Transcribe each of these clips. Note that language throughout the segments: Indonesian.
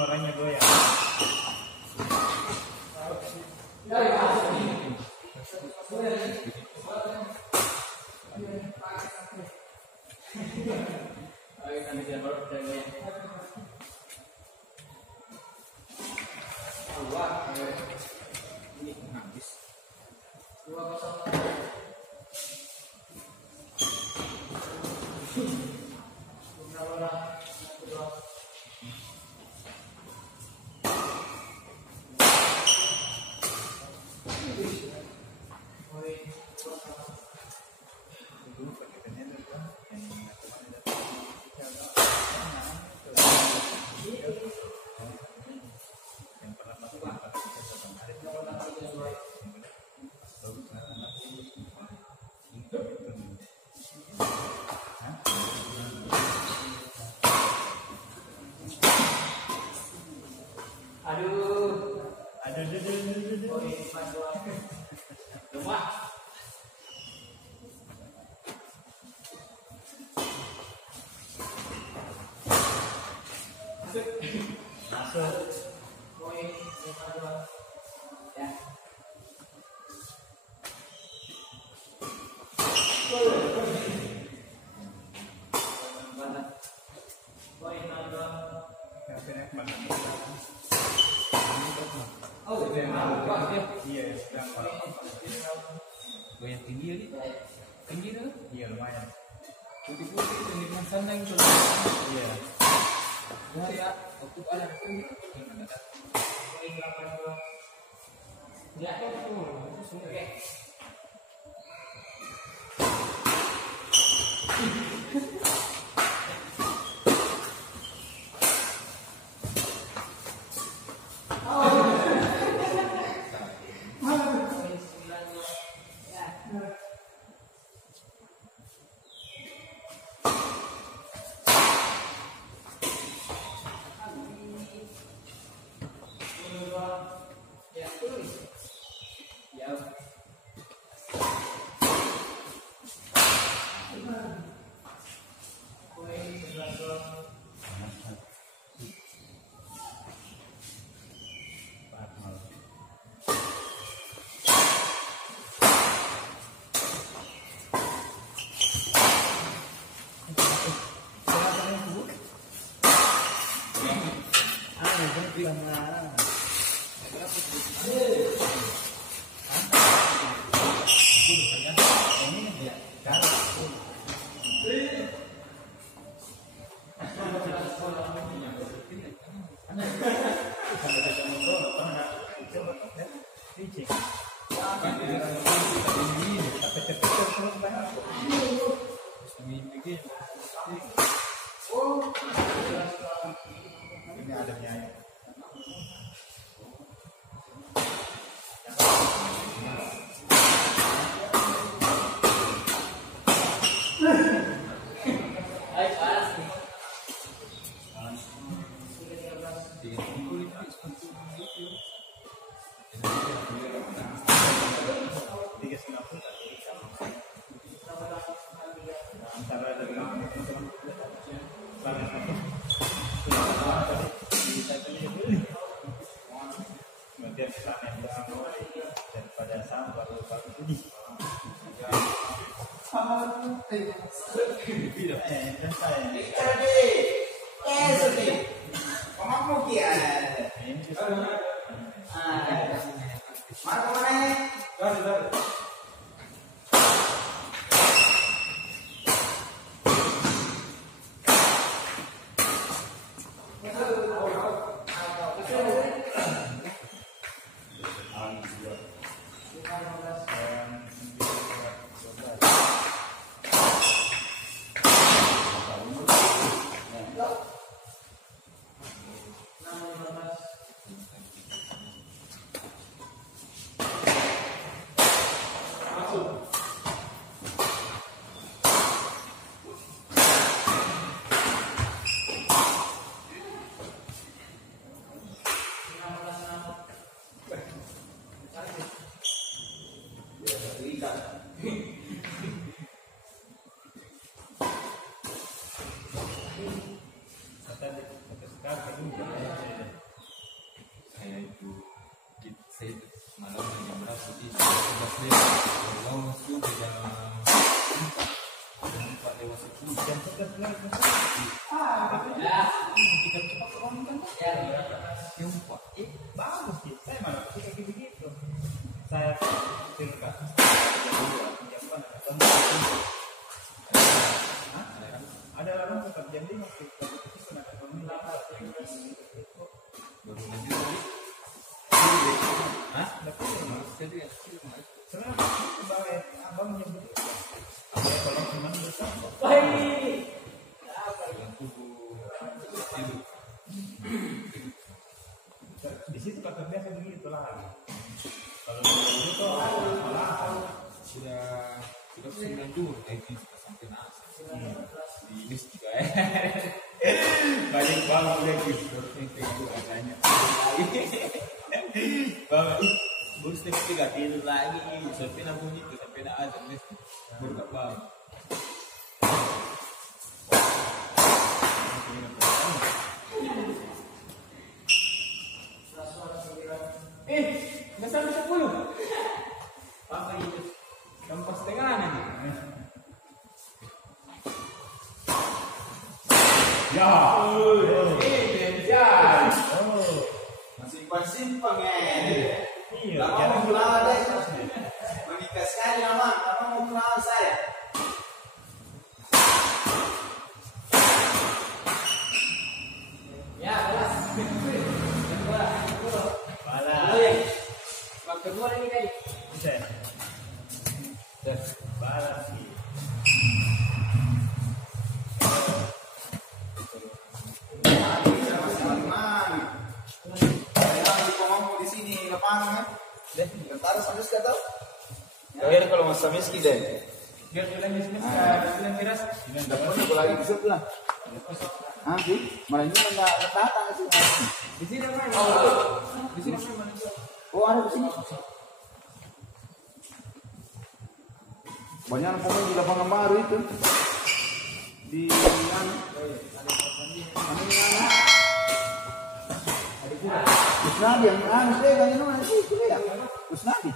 Orangnya goyang. Goyang tinggi ya, tinggi tuh? Iya lumayan. Putih-putih itu dengan sandang tuh. Iya. Wah ya, waktu ada tinggi. Ya, itu semua. Ini adanya. Daripada sampah baru ini. Kakak juga. Saya itu saya malam jam berapa sih? 11 lewat. Kalau masuk ke jam 4 lewat 10. Jam 11 lagi. Kita cepat orang kan? Yang 4. Bagus sih. Saya malah kayak gitu. Saya tinggal. Ada orang tetap jam 5 Baru lanjut tadi. Hah? Tadi ya. sebenarnya ke bawah abang nyebut kalau cuma di situ kata biasa begitu lagi. Kalau itu malah Sudah 9 jam. Itu sampai nasi. Di list juga ya. banyak banget udah gitu. Itu katanya. Banget. Baru setengah 3 tidur lagi. Sampai nak bunyi itu sampai nak azan nih. Baru tak bang. Nggak sampai 10. Apa itu? Jam 4:30 nih. Ya. Masih simpang ya. Iya. Lama mau kenalan deh. Menikah sekali lama mau kenalan saya. Ya, kelas. Balas. Bang kedua ini tadi. Bisa. Balas sih. Di sini lapangan. Bentar sampai sekarang. Akhirnya kalau masa miskin deh. Biar bilang di sini bilang keras. Dapat aku lagi di sebelah. Nanti malah ini enggak datang ke sini. Di sini mana? Di sini mana? Oh ada di sini. Banyak pemain di lapangan baru itu. Di mana? Kusnadi yang anu saya kan itu nanti itu ya. Kusnadi.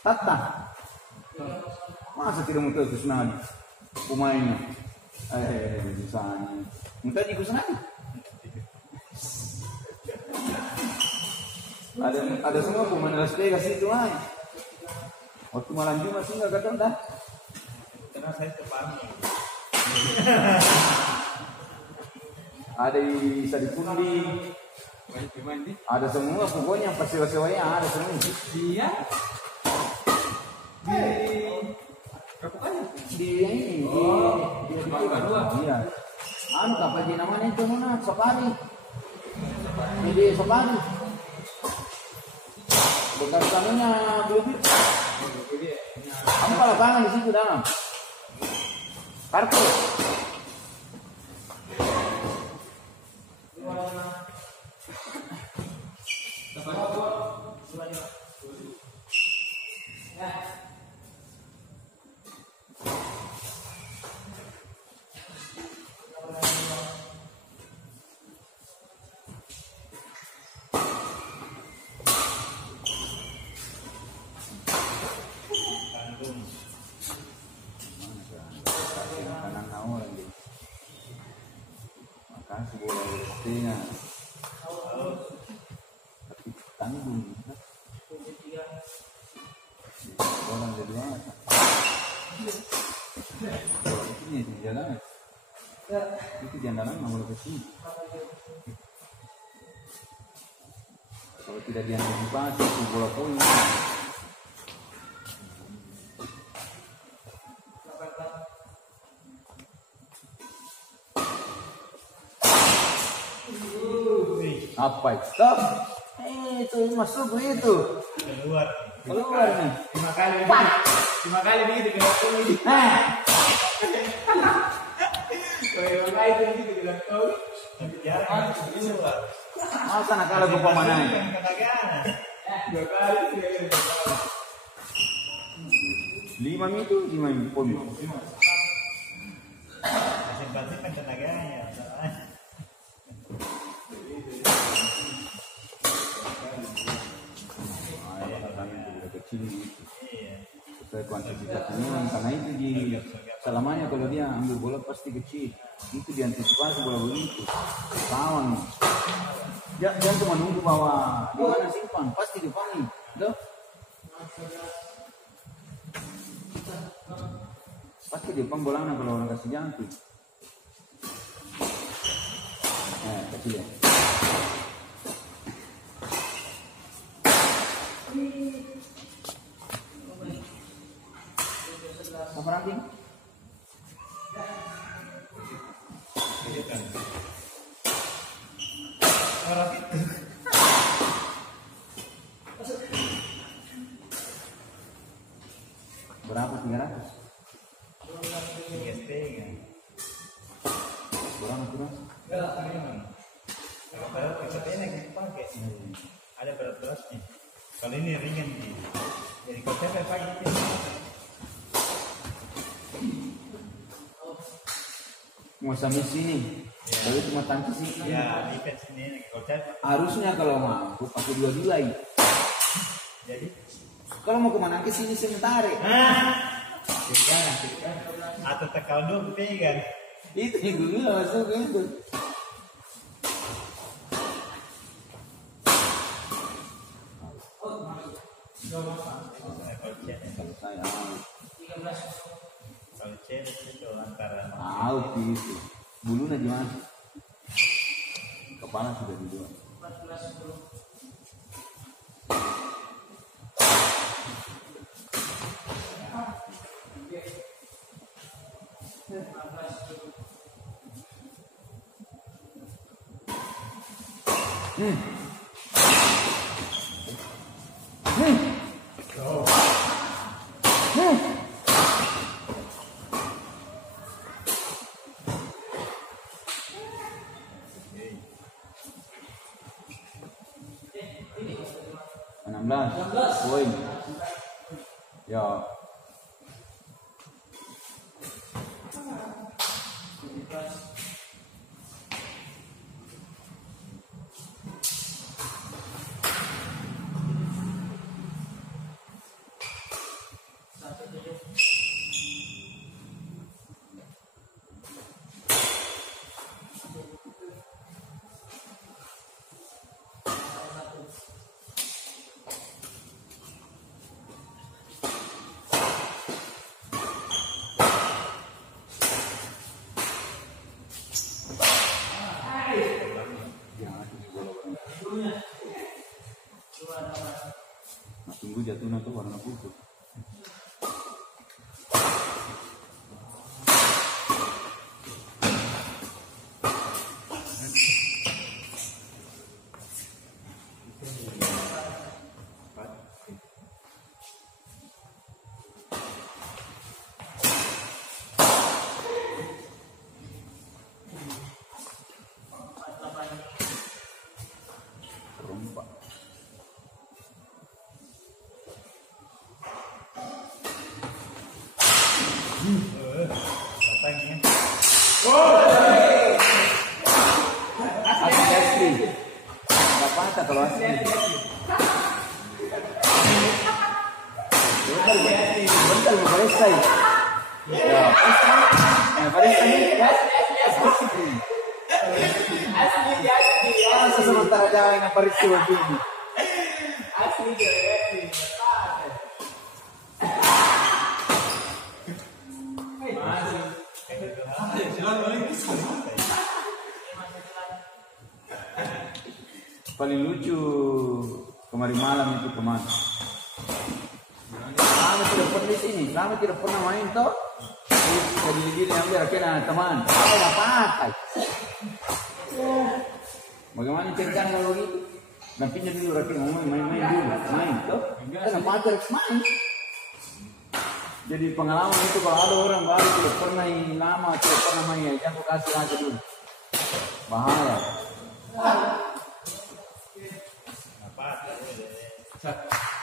Tata. Masa tidak mau tahu Kusnadi pemainnya? Misalnya. Minta di Kusnadi. Ada semua pemain Las Vegas itu ay. Waktu malam Jumat sih nggak ketemu dah. Karena saya terpahami. Ada di Sadipundi, Banyak pemain di. ada semua pokoknya pas sewa-sewanya ada semua. Iya. Di berapa kali? Di ini, di Bangka dua. iya. Anu apa di namanya itu mana? Safari. Di Safari. Bekas kanunya belum. Apa lapangan di situ dalam? Kartu. Bandung. Kanan naon lagi. Makasih bola Palestina. Tapi tanggung. Orang dari mana? Ini di jalan. Itu jandalan nggak boleh ke sini. Kalau tidak diantisipasi, itu bola poin. Apa itu? Itu masuk itu. Keluar. Keluar nih. 5 kali begitu. 5 kali begitu kena kau. Kalau yang lain itu bilang kau. Tapi jarang keluar. Masa nak kalah ke pemanai? Kagak. 2 kali sih. 5 itu 5 poin. Simpan tenaganya. antisipasi memang karena itu di selamanya kalau dia ambil bola pasti kecil itu diantisipasi bola begitu kawan jangan cuma nunggu bahwa di mana simpan pasti dipanggil loh pasti dipanggil bolanya kalau orang kasih jangkrik kecil ya apa lagi? Orang itu. Berapa 300? Berapa kurang? Kalau kita yang dipakai, ada berat-beratnya. Kalau ini ringan nih. Jadi kalau saya pakai itu. Mau sampai sini, lalu cuma tangkis sini. Ya, defense ini kalau saya harusnya kalau mampu pakai dua-dua ini. jadi Kalau mau kemana ke sini sementara. Tekan. Atau tekal dulu pegang. Itu yang dulu masuk itu. Kalau cewek itu antara Out itu. Bulunya di mana? Kepala sudah di dua. Poin. Ya. Tunggu jatuhnya tuh warna putih. Asli. Gak patah kalau asli. Bentar mau selesai. Ya. Selesai. Asli. Sementara jalan yang peristiwa ini. Asli. Paling lucu kemarin malam itu teman. Kami tidak pernah di sini, kami tidak pernah main toh. Jadi diri ambil akhirnya teman. Saya pakai. Bagaimana ceritanya kalau gitu? Nantinya dulu rakyat ngomong main-main dulu, main toh. Karena pacar main. Jadi pengalaman itu kalau ada orang baru tidak pernah lama, tidak pernah main, jangan kasih aja dulu. Bahaya. apa?